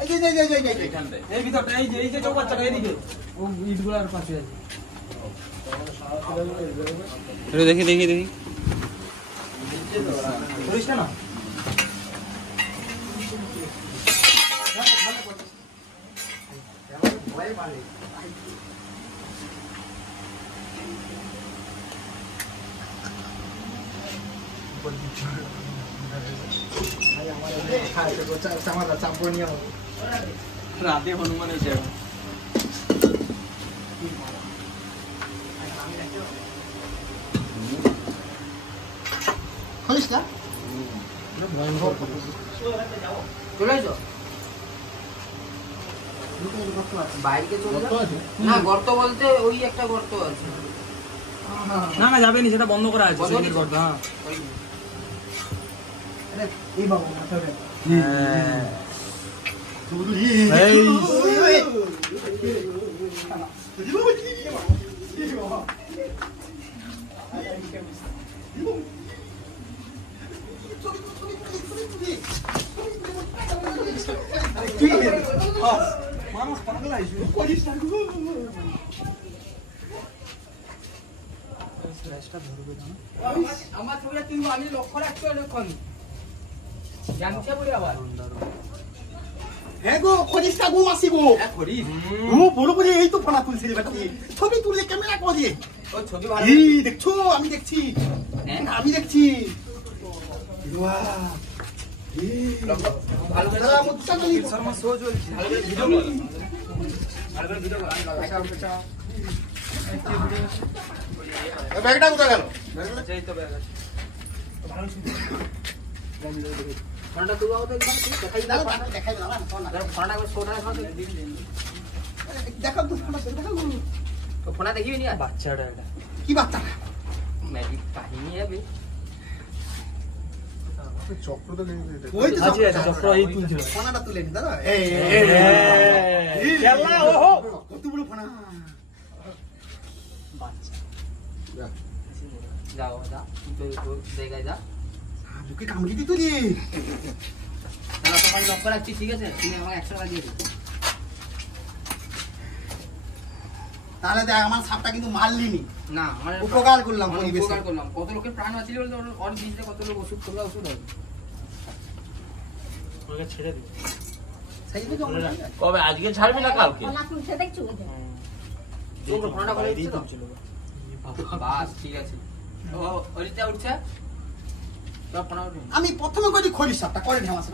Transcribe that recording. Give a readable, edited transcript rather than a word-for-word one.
এই ভিতরটা এই যে চৌবাচ্চাটা এদিকে ও ইটগুলার পাশে আছে। দেখি দেখি দেখি করিস না রাতে হনুমান এসে বাইরে চলে না গর্ত বলতে ওই একটা গর্ত আছে না না যাবে নি সেটা বন্ধ করা আছে গর্ত। হ্যাঁ এই বাবু মানুষ পাগল আমার ছবিটা তুই আমি লক্ষ্য রাখছি অনেকক্ষণ জানছে বলে আবার হ্যাঁ গো খরিসটা গো মাসি গো খরিস ও বলো করে এই তো ফোনা তুলছে রে বেটা ছবি তুলে ক্যামেরা করে ও ছবি ভালো এই দেখছো আমি দেখছি আমি দেখছি বাহ ভালো করে দাদা মুত্তা চলি শর্মা শো চলছে ভালো করে ভিডিও কর ভালো করে ভিডিও কর ব্যাগটা কোথায় গেল এই তো ব্যাগ আছে ফোনটা তুই আও তো দেখাই দাও দেখাই দাও না ফোনটা করে ফোনটা দেখো তো ফোনটা দেখো তো ফোনটা দেখিবি নি আর বাচ্চাটা এটা কি বাচ্চা ম্যাজিক কাহিনী হবে চক্র তো ওই তো আছে আছে চক্র এই তুলছিল ফোনাটা তুলে নি দাদা এই খেলা ওহো কত বড় ফোনা বাচ্চা যাও যা তুই তো জায়গায় যা মুখে কামড়ি দিত রে তাহলে সকাল লক্ষ্য রাখছি ঠিক আছে তুমি আমাকে 100 টাকা দিয়ে দিও তাহলে দেখ আমার সাপটা কিন্তু মারলিনি না মানে উপকার করলাম মানে পরিবেশে উপকার করলাম কত লোকের প্রাণ বাঁচিয়ে বলতে ওর দিতে কত লোক ওষুধ করবে ওষুধ হবে ওকে ছেড়ে দে সেই তো কবে আজকে ছাড়বি না কালকে তোর ফোনটা করে এই দিচ্ছ তো তুলছিল বাস ঠিক আছে ও ওইটা উঠছে তোর ফোনটা উঠে আমি প্রথমে করি খরিস সাপটা করে ঢামাস